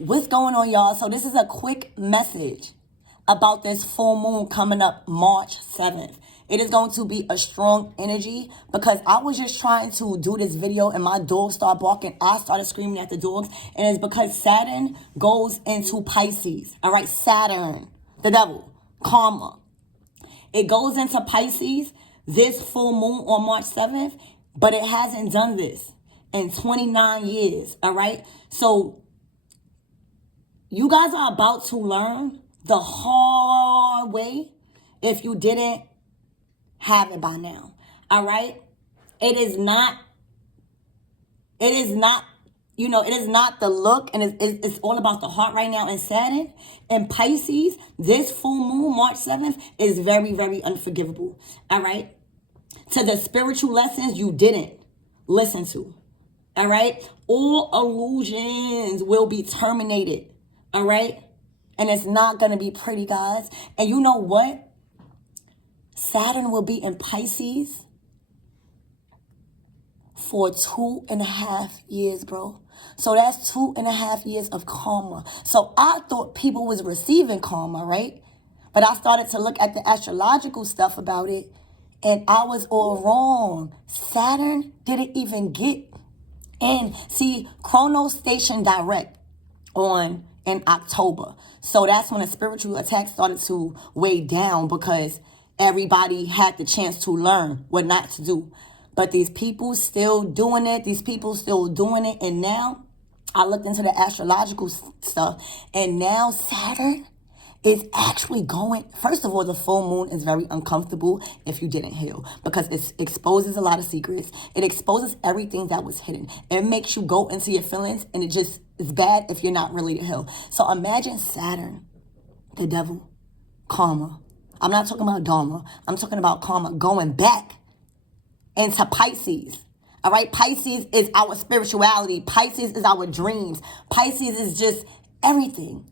What's going on, y'all? So this is a quick message about this full moon coming up March 7th. It is going to be a strong energy because I was just trying to do this video and my dog started barking. I started screaming at the dogs, and it's because Saturn goes into Pisces. All right, Saturn, the devil, karma. It goes into Pisces this full moon on March 7th, but it hasn't done this in 29 years. All right, so you guys are about to learn the hard way if you didn't have it by now. All right? It is not, it is not the look, and it's all about the heart right now. And Saturn and Pisces, this full moon, March 7th, is very, very unforgivable. All right? To the spiritual lessons you didn't listen to. All right? All illusions will be terminated. All right? And it's not going to be pretty, guys. And you know what? Saturn will be in Pisces for 2.5 years, bro. So that's 2.5 years of karma. So I thought people was receiving karma, right? But I started to look at the astrological stuff about it, and I was all wrong. Saturn didn't even get in. See, Chronos station direct in October. So that's when a spiritual attack started to weigh down because everybody had the chance to learn what not to do. But these people still doing it. And now I looked into the astrological stuff, and now Saturn is actually going. First of all, the full moon is very uncomfortable if you didn't heal because it exposes a lot of secrets. It exposes everything that was hidden. It makes you go into your feelings, and it just is bad if you're not ready to heal. So imagine Saturn, the devil, karma. I'm not talking about Dharma. I'm talking about karma going back into Pisces. All right, Pisces is our spirituality. Pisces is our dreams. Pisces is just everything.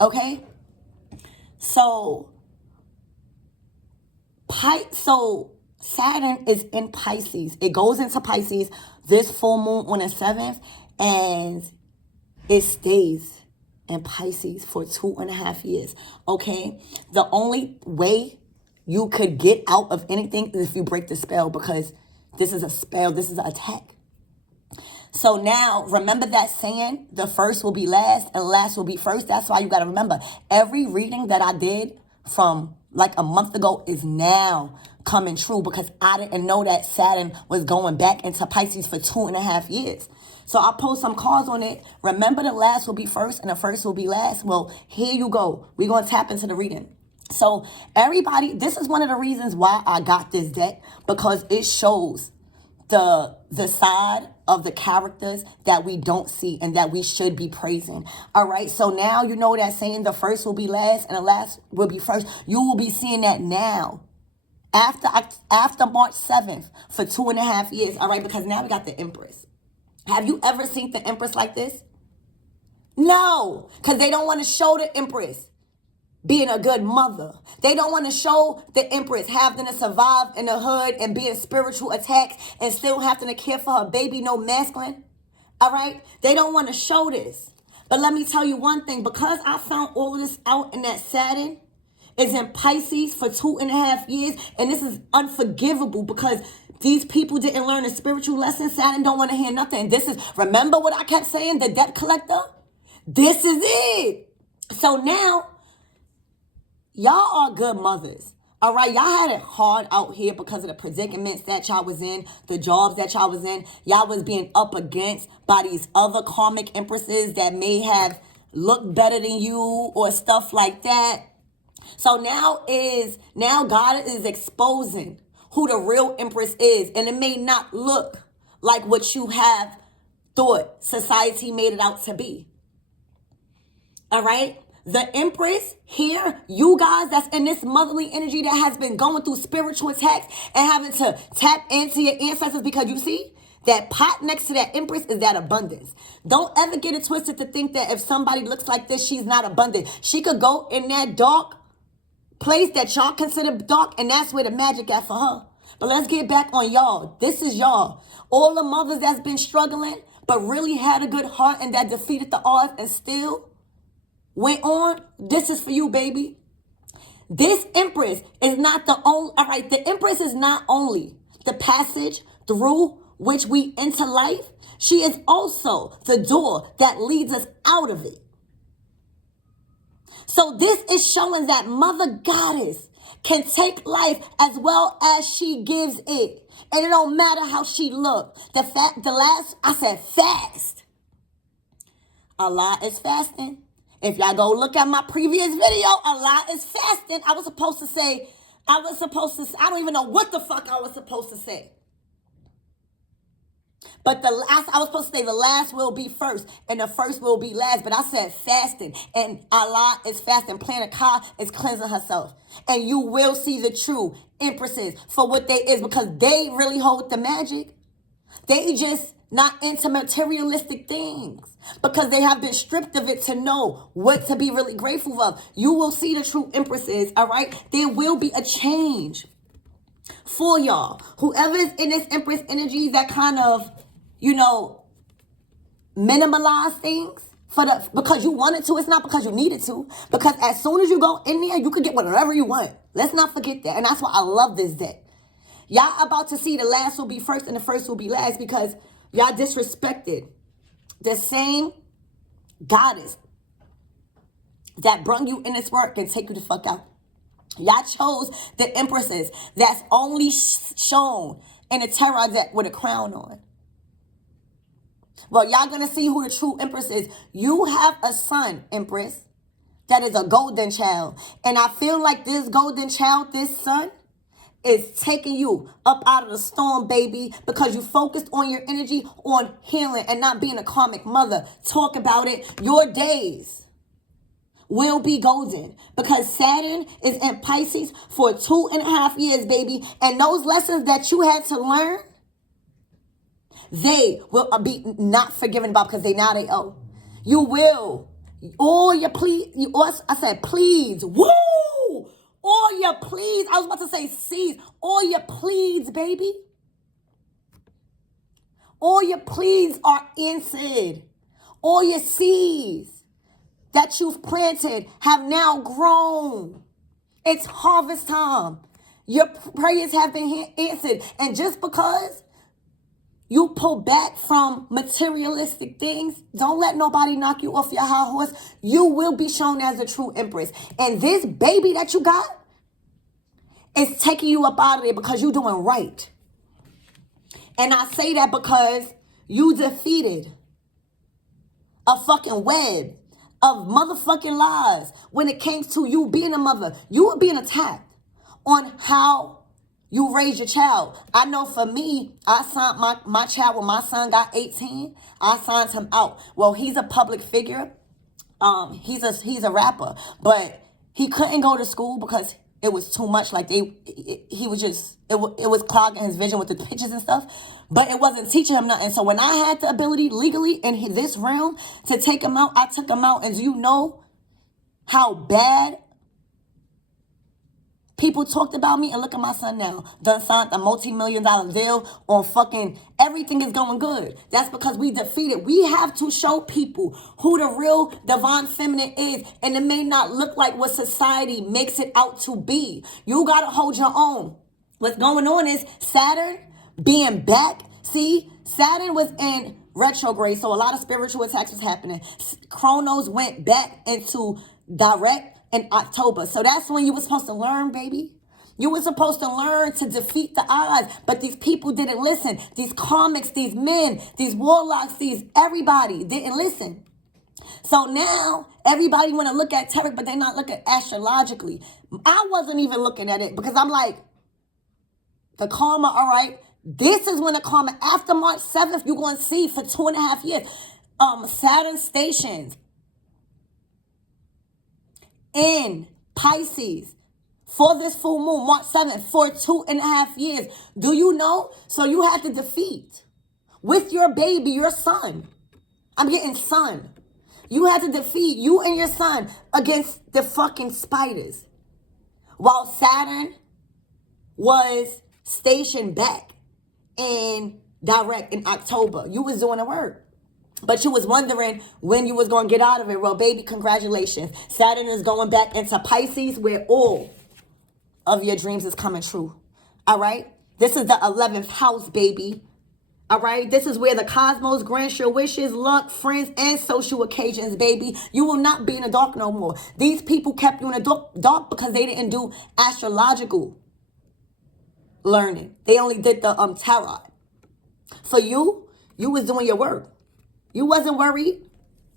Okay? So Saturn is in Pisces. It goes into Pisces this full moon on the 7th, and it stays in Pisces for 2.5 years. Okay? The only way you could get out of anything is if you break the spell, because this is a spell. This is an attack. So now, remember that saying, the first will be last and last will be first. That's why you got to remember, every reading that I did from like a month ago is now coming true because I didn't know that Saturn was going back into Pisces for 2.5 years. So I'll post some cards on it. Remember, the last will be first and the first will be last. Well, here you go. We're going to tap into the reading. So everybody, this is one of the reasons why I got this deck, because it shows the side of the characters that we don't see and that we should be praising. All right. So now you know that saying the first will be last and the last will be first. You will be seeing that now after March 7th for 2.5 years. All right. Because now we got the Empress. Have you ever seen the Empress like this? No, because they don't want to show the Empress being a good mother. They don't want to show the Empress having to survive in the hood and being spiritual attacks and still having to care for her baby, no masculine. All right? They don't want to show this. But let me tell you one thing. Because I found all of this out in that Saturn is in Pisces for 2.5 years, and this is unforgivable because these people didn't learn a spiritual lesson. Saturn don't want to hear nothing. This is, remember what I kept saying, the debt collector? This is it. So now, y'all are good mothers. All right, y'all had it hard out here because of the predicaments that y'all was in, the jobs that y'all was in. Y'all was being up against by these other karmic empresses that may have looked better than you or stuff like that. So now God is exposing who the real Empress is, and it may not look like what you have thought society made it out to be. All right? The Empress here, you guys that's in this motherly energy that has been going through spiritual attacks and having to tap into your ancestors, because you see, that pot next to that Empress is that abundance. Don't ever get it twisted to think that if somebody looks like this, she's not abundant. She could go in that dark place that y'all consider dark, and that's where the magic at for her. But let's get back on y'all. This is y'all. All the mothers that's been struggling but really had a good heart and that defeated the odds and still went on, this is for you, baby. This Empress is not the only, all right, the Empress is not only the passage through which we enter life, she is also the door that leads us out of it. So this is showing that Mother Goddess can take life as well as she gives it. And it don't matter how she look. I said fast. Allah is fasting. If y'all go look at my previous video, Allah is fasting. I don't even know what the fuck I was supposed to say. But I was supposed to say the last will be first and the first will be last. But I said fasting, and Allah is fasting. Planet Ka is cleansing herself. And you will see the true empresses for what they is, because they really hold the magic. They just not into materialistic things because they have been stripped of it to know what to be really grateful of. You will see the true empresses, all right? There will be a change for y'all. Whoever is in this empress energy that kind of, minimalize things because you wanted to. It's not because you needed to. Because as soon as you go in there, you can get whatever you want. Let's not forget that. And that's why I love this deck. Y'all about to see the last will be first and the first will be last because y'all disrespected the same goddess that brung you in this work and take you the fuck out. Y'all chose the empresses that's only shown in a tarot deck with a crown on. Well, y'all gonna see who the true empress is. You have a son, Empress, that is a golden child. And I feel like this golden child, this son, is taking you up out of the storm, baby, because you focused on your energy on healing and not being a karmic mother. Talk about it. Your days will be golden because Saturn is in Pisces for 2.5 years, baby. And those lessons that you had to learn, they will be not forgiven about because they owe. You will. All your please. I said please. Woo! All your please. I was about to say seeds. All your pleads, baby. All your pleads are answered. All your seeds that you've planted have now grown. It's harvest time. Your prayers have been answered. And just because you pull back from materialistic things, don't let nobody knock you off your high horse. You will be shown as a true empress. And this baby that you got is taking you up out of there because you're doing right. And I say that because you defeated a fucking web of motherfucking lies when it came to you being a mother. You were being attacked on how you raise your child. I know for me, I signed my child when my son got 18. I signed him out. Well, he's a public figure. He's a rapper, but he couldn't go to school because it was too much. Like he was just it was clogging his vision with the pictures and stuff. But it wasn't teaching him nothing. So when I had the ability legally in this realm to take him out, I took him out. And do you know how bad people talked about me? And look at my son now. Done signed a multi-million-dollar deal on fucking everything is going good. That's because we defeated. We have to show people who the real divine feminine is. And it may not look like what society makes it out to be. You got to hold your own. What's going on is Saturn being back. See, Saturn was in retrograde. So a lot of spiritual attacks was happening. Chronos went back into direct in October. So that's when you were supposed to learn, baby. You were supposed to learn to defeat the odds. But these people didn't listen. These karmics, these men, these warlocks, everybody didn't listen. So now everybody want to look at tarot, but they're not looking astrologically. I wasn't even looking at it because I'm like, the karma, all right. This is when the karma, after March 7th, you're going to see for 2.5 years. Saturn stations in Pisces for this full moon, March 7th, for 2.5 years. Do you know? So you had to defeat with your baby, your son. I'm getting son. You had to defeat you and your son against the fucking spiders. While Saturn was stationed back in direct in October. You was doing the work. But you was wondering when you was going to get out of it. Well, baby, congratulations. Saturn is going back into Pisces where all of your dreams is coming true. All right? This is the 11th house, baby. All right? This is where the cosmos grants your wishes, luck, friends, and social occasions, baby. You will not be in the dark no more. These people kept you in the dark because they didn't do astrological learning. They only did the tarot. For you, you was doing your work. You wasn't worried.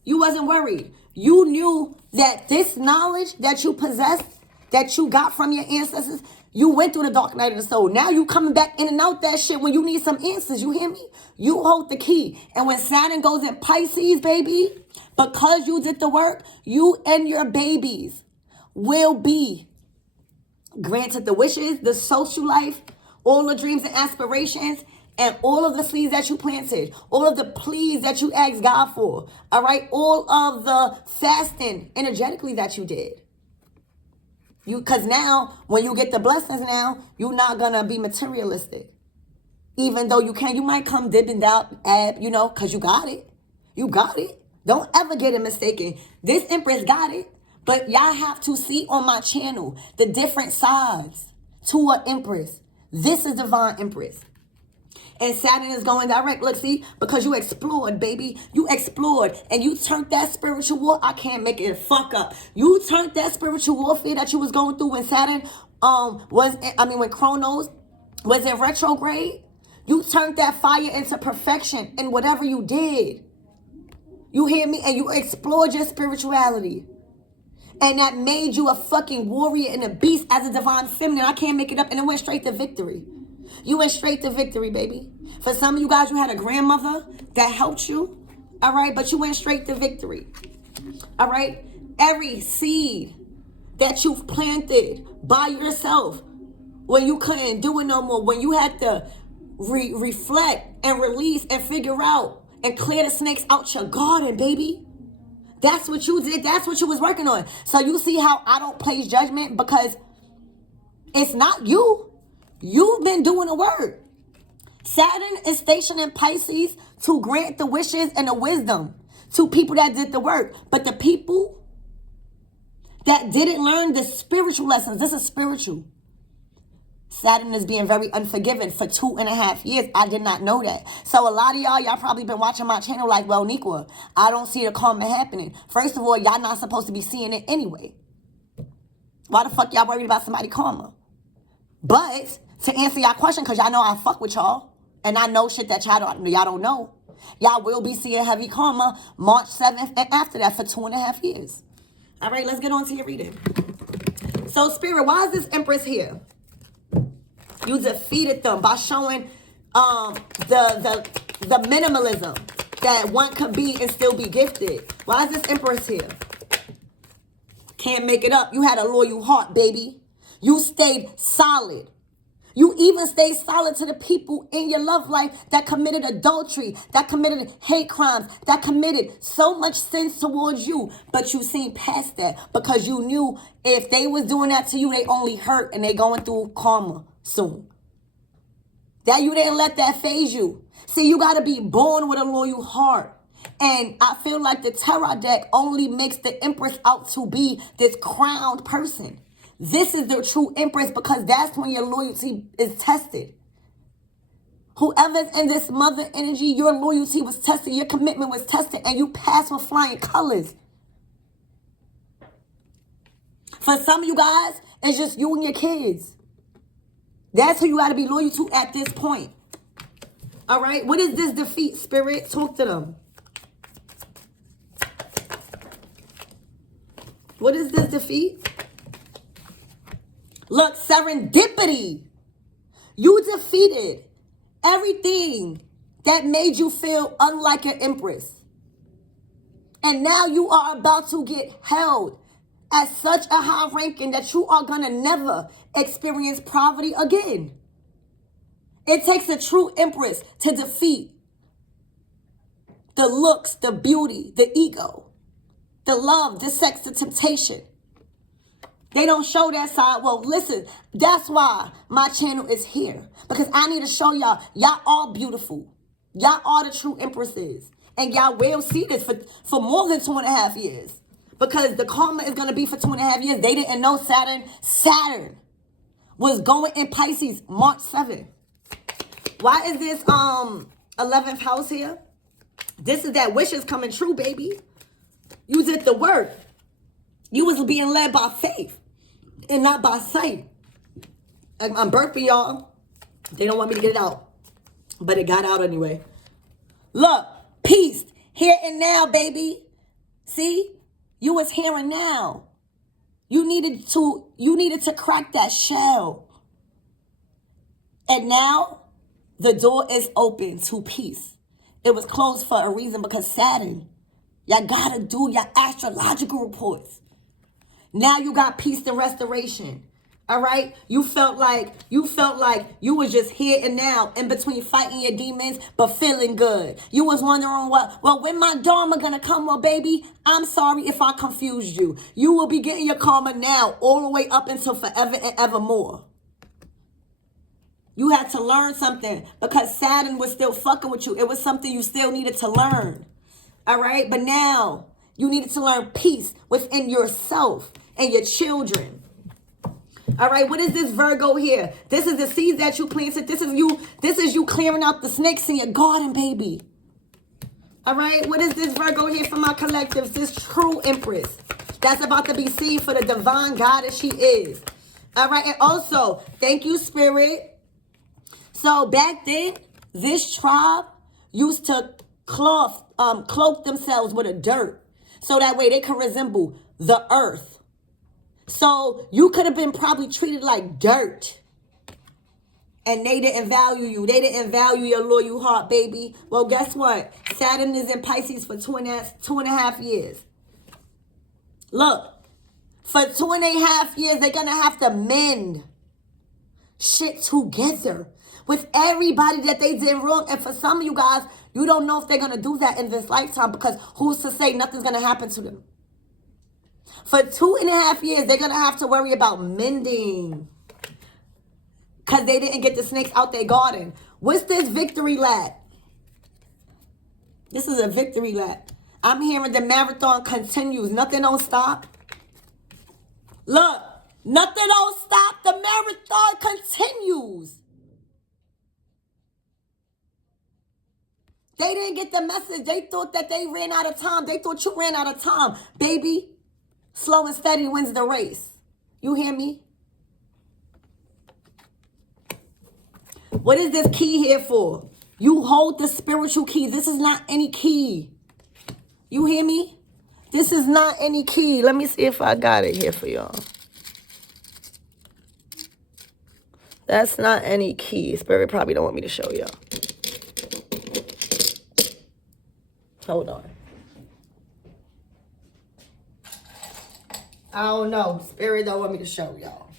You wasn't worried. You knew that this knowledge that you possessed, that you got from your ancestors, you went through the dark night of the soul. Now you coming back in and out that shit when you need some answers. You hear me? You hold the key. And when Saturn goes in Pisces, baby, because you did the work, you and your babies will be granted the wishes, the social life, all the dreams and aspirations, and all of the seeds that you planted, all of the pleas that you asked God for, all right? All of the fasting energetically that you did. Because now, when you get the blessings now, you're not going to be materialistic. Even though you might come dipping out, because you got it. You got it. Don't ever get it mistaken. This Empress got it. But y'all have to see on my channel the different sides to an Empress. This is Divine Empress. And Saturn is going direct. Look, see, because you explored, baby. You explored and you turned that spiritual war. I can't make it fuck up. You turned that spiritual warfare that you was going through when Saturn when Chronos was in retrograde. You turned that fire into perfection in whatever you did. You hear me? And you explored your spirituality. And that made you a fucking warrior and a beast as a divine feminine. I can't make it up. And it went straight to victory. You went straight to victory, baby. For some of you guys, you had a grandmother that helped you. All right? But you went straight to victory. All right? Every seed that you've planted by yourself, when you couldn't do it no more, when you had to reflect and release and figure out and clear the snakes out your garden, baby. That's what you did. That's what you was working on. So you see how I don't place judgment, because it's not you. You've been doing the work. Saturn is stationed in Pisces to grant the wishes and the wisdom to people that did the work. But the people that didn't learn the spiritual lessons, this is spiritual. Saturn is being very unforgiving for 2.5 years. I did not know that. So a lot of y'all probably been watching my channel like, well, Nikwa, I don't see the karma happening. First of all, y'all not supposed to be seeing it anyway. Why the fuck y'all worried about somebody's karma? But to answer y'all question, because y'all know I fuck with y'all, and I know shit that y'all don't know, y'all will be seeing heavy karma March 7th and after that for 2.5 years. All right, let's get on to your reading. So, Spirit, why is this Empress here? You defeated them by showing the minimalism that one could be and still be gifted. Why is this Empress here? Can't make it up. You had a loyal heart, baby. You stayed solid. You even stayed solid to the people in your love life that committed adultery, that committed hate crimes, that committed so much sins towards you. But you seen past that because you knew if they was doing that to you, they only hurt and they going through karma soon. That you didn't let that phase you. See, you got to be born with a loyal heart. And I feel like the tarot deck only makes the Empress out to be this crowned person. This is the true Empress because that's when your loyalty is tested. Whoever's in this mother energy, your loyalty was tested, your commitment was tested, and you passed with flying colors. For some of you guys, it's just you and your kids. That's who you got to be loyal to at this point. All right? What is this defeat, Spirit? Talk to them. What is this defeat? Look, serendipity. You defeated everything that made you feel unlike an Empress. And now you are about to get held at such a high ranking that you are going to never experience poverty again. It takes a true Empress to defeat the looks, the beauty, the ego, the love, the sex, the temptation. They don't show that side. Well, listen, that's why my channel is here. Because I need to show y'all, y'all are beautiful. Y'all are the true Empresses. And y'all will see this for more than 2.5 years. Because the karma is going to be for 2.5 years. They didn't know Saturn was going in Pisces March 7th. Why is this 11th house here? This is that wishes coming true, baby. You did the work. You was being led by faith and not by sight. I'm burping, y'all. They don't want me to get it out. But it got out anyway. Look, peace. Here and now, baby. See? You was here and now. You needed to crack that shell. And now the door is open to peace. It was closed for a reason because Saturn, y'all gotta do your astrological reports. Now you got peace and restoration. All right? You felt like you was just here and now in between fighting your demons, but feeling good. You was wondering when my dharma gonna come? Well, baby, I'm sorry if I confused you. You will be getting your karma now all the way up until forever and evermore. You had to learn something because Saturn was still fucking with you. It was something you still needed to learn. All right? But now you needed to learn peace within yourself and your children. All right, what is this Virgo here? This is the seeds that you planted. This is you clearing out the snakes in your garden, baby. All right, what is this Virgo here for my collectives? This true empress that's about to be seen for the divine goddess she is. All right, and also, thank you, Spirit. So back then, this tribe used to cloak themselves with a dirt so that way they could resemble the earth. So you could have been probably treated like dirt. And they didn't value you. They didn't value your loyal heart, baby. Well, guess what? Saturn is in Pisces for 2.5 years. Look, for 2.5 years, they're going to have to mend shit together with everybody that they did wrong. And for some of you guys, you don't know if they're going to do that in this lifetime because who's to say nothing's going to happen to them? For 2.5 years, they're going to have to worry about mending because they didn't get the snakes out their garden. What's this victory lap? This is a victory lap. I'm hearing the marathon continues. Nothing don't stop. Look, nothing don't stop. The marathon continues. They didn't get the message. They thought that they ran out of time. They thought you ran out of time. Baby, slow and steady wins the race. You hear me? What is this key here for? You hold the spiritual key. This is not any key. You hear me? This is not any key. Let me see if I got it here for y'all. That's not any key. Spirit probably don't want me to show y'all. Hold on. I don't know. Spirit don't want me to show y'all.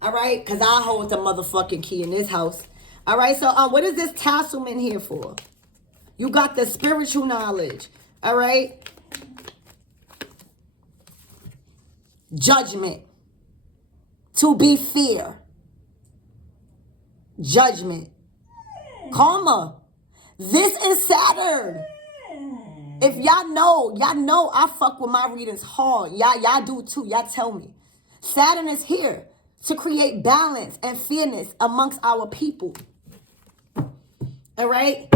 All right? Because I hold the motherfucking key in this house. All right? So what is this tasselman here for? You got the spiritual knowledge. All right? Judgment. To be fear. Judgment. Karma. This is Saturn. If y'all know I fuck with my readings hard. Y'all do too. Y'all tell me. Saturn is here to create balance and fairness amongst our people. All right?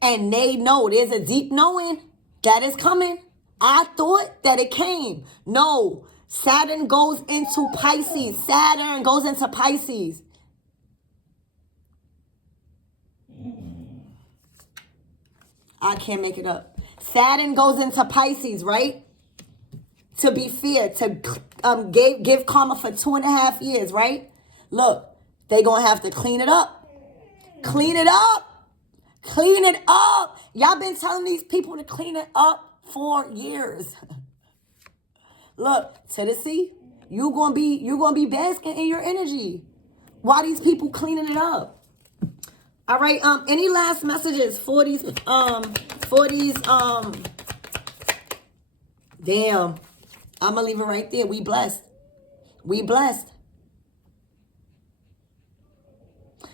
And they know there's a deep knowing that is coming. I thought that it came. No. Saturn goes into Pisces. Saturn goes into Pisces. I can't make it up. Saturn goes into Pisces, right? To be fair, to give karma for 2.5 years, right? Look, they gonna have to clean it up. Clean it up. Clean it up. Y'all been telling these people to clean it up for years. Look, Tennessee, you gonna be basking in your energy. Why these people cleaning it up? All right, any last messages for these, damn, I'm gonna leave it right there. We blessed. We blessed.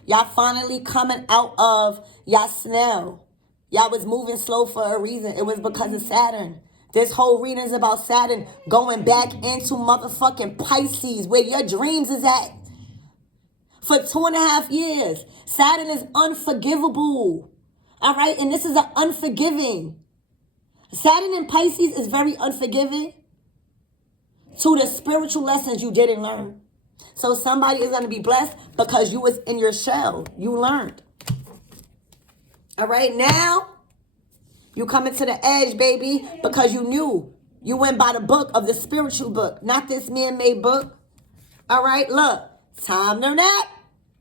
Y'all finally coming out of y'all snail. Y'all was moving slow for a reason. It was because of Saturn. This whole reading is about Saturn going back into motherfucking Pisces, where your dreams is at. For 2.5 years. Saturn is unforgivable. All right? And this is an unforgiving. Saturn in Pisces is very unforgiving to the spiritual lessons you didn't learn. So somebody is going to be blessed because you was in your shell. You learned. All right, now you coming to the edge, baby, because you knew. You went by the book of the spiritual book, not this man-made book. All right, look, time to nap.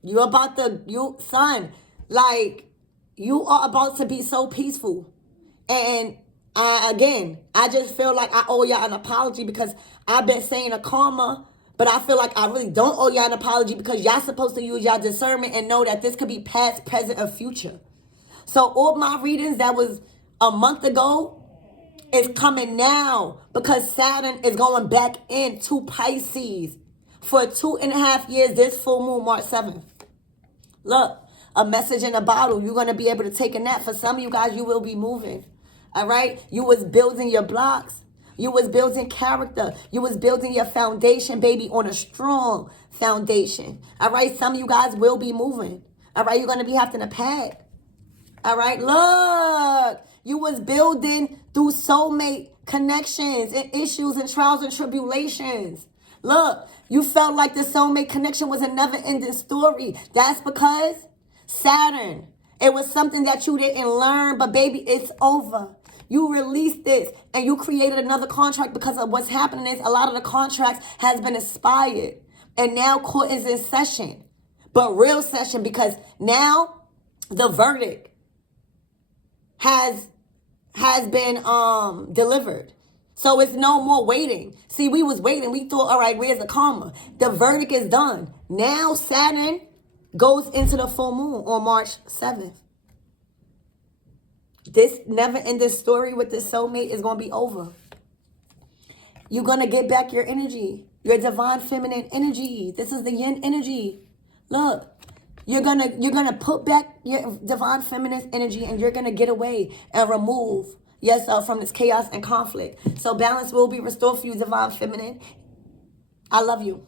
You son, like, you are about to be so peaceful. And I just feel like I owe y'all an apology because I've been saying a karma, but I feel like I really don't owe y'all an apology because y'all supposed to use y'all discernment and know that this could be past, present, or future. So all my readings that was a month ago is coming now because Saturn is going back into Pisces for 2.5 years, this full moon, March 7th. Look, a message in a bottle. You're going to be able to take a nap. For some of you guys, you will be moving. All right? You was building your blocks. You was building character. You was building your foundation, baby, on a strong foundation. All right? Some of you guys will be moving. All right? You're going to be having to pack. All right, look, you was building through soulmate connections and issues and trials and tribulations. Look, you felt like the soulmate connection was a never-ending story. That's because Saturn, it was something that you didn't learn, but baby, it's over. You released this and you created another contract because of what's happening is a lot of the contracts has been expired and now court is in session, but real session because now the verdict has been delivered. So it's no more waiting. See, we was waiting. We thought, all right, where's the karma? The verdict is done. Now Saturn goes into the full moon on March 7th. This never-ending story with the soulmate is going to be over. You're going to get back your energy, your divine feminine energy. This is the yin energy. Look. You're gonna put back your divine feminine energy and you're gonna get away and remove yourself from this chaos and conflict. So balance will be restored for you, divine feminine. I love you.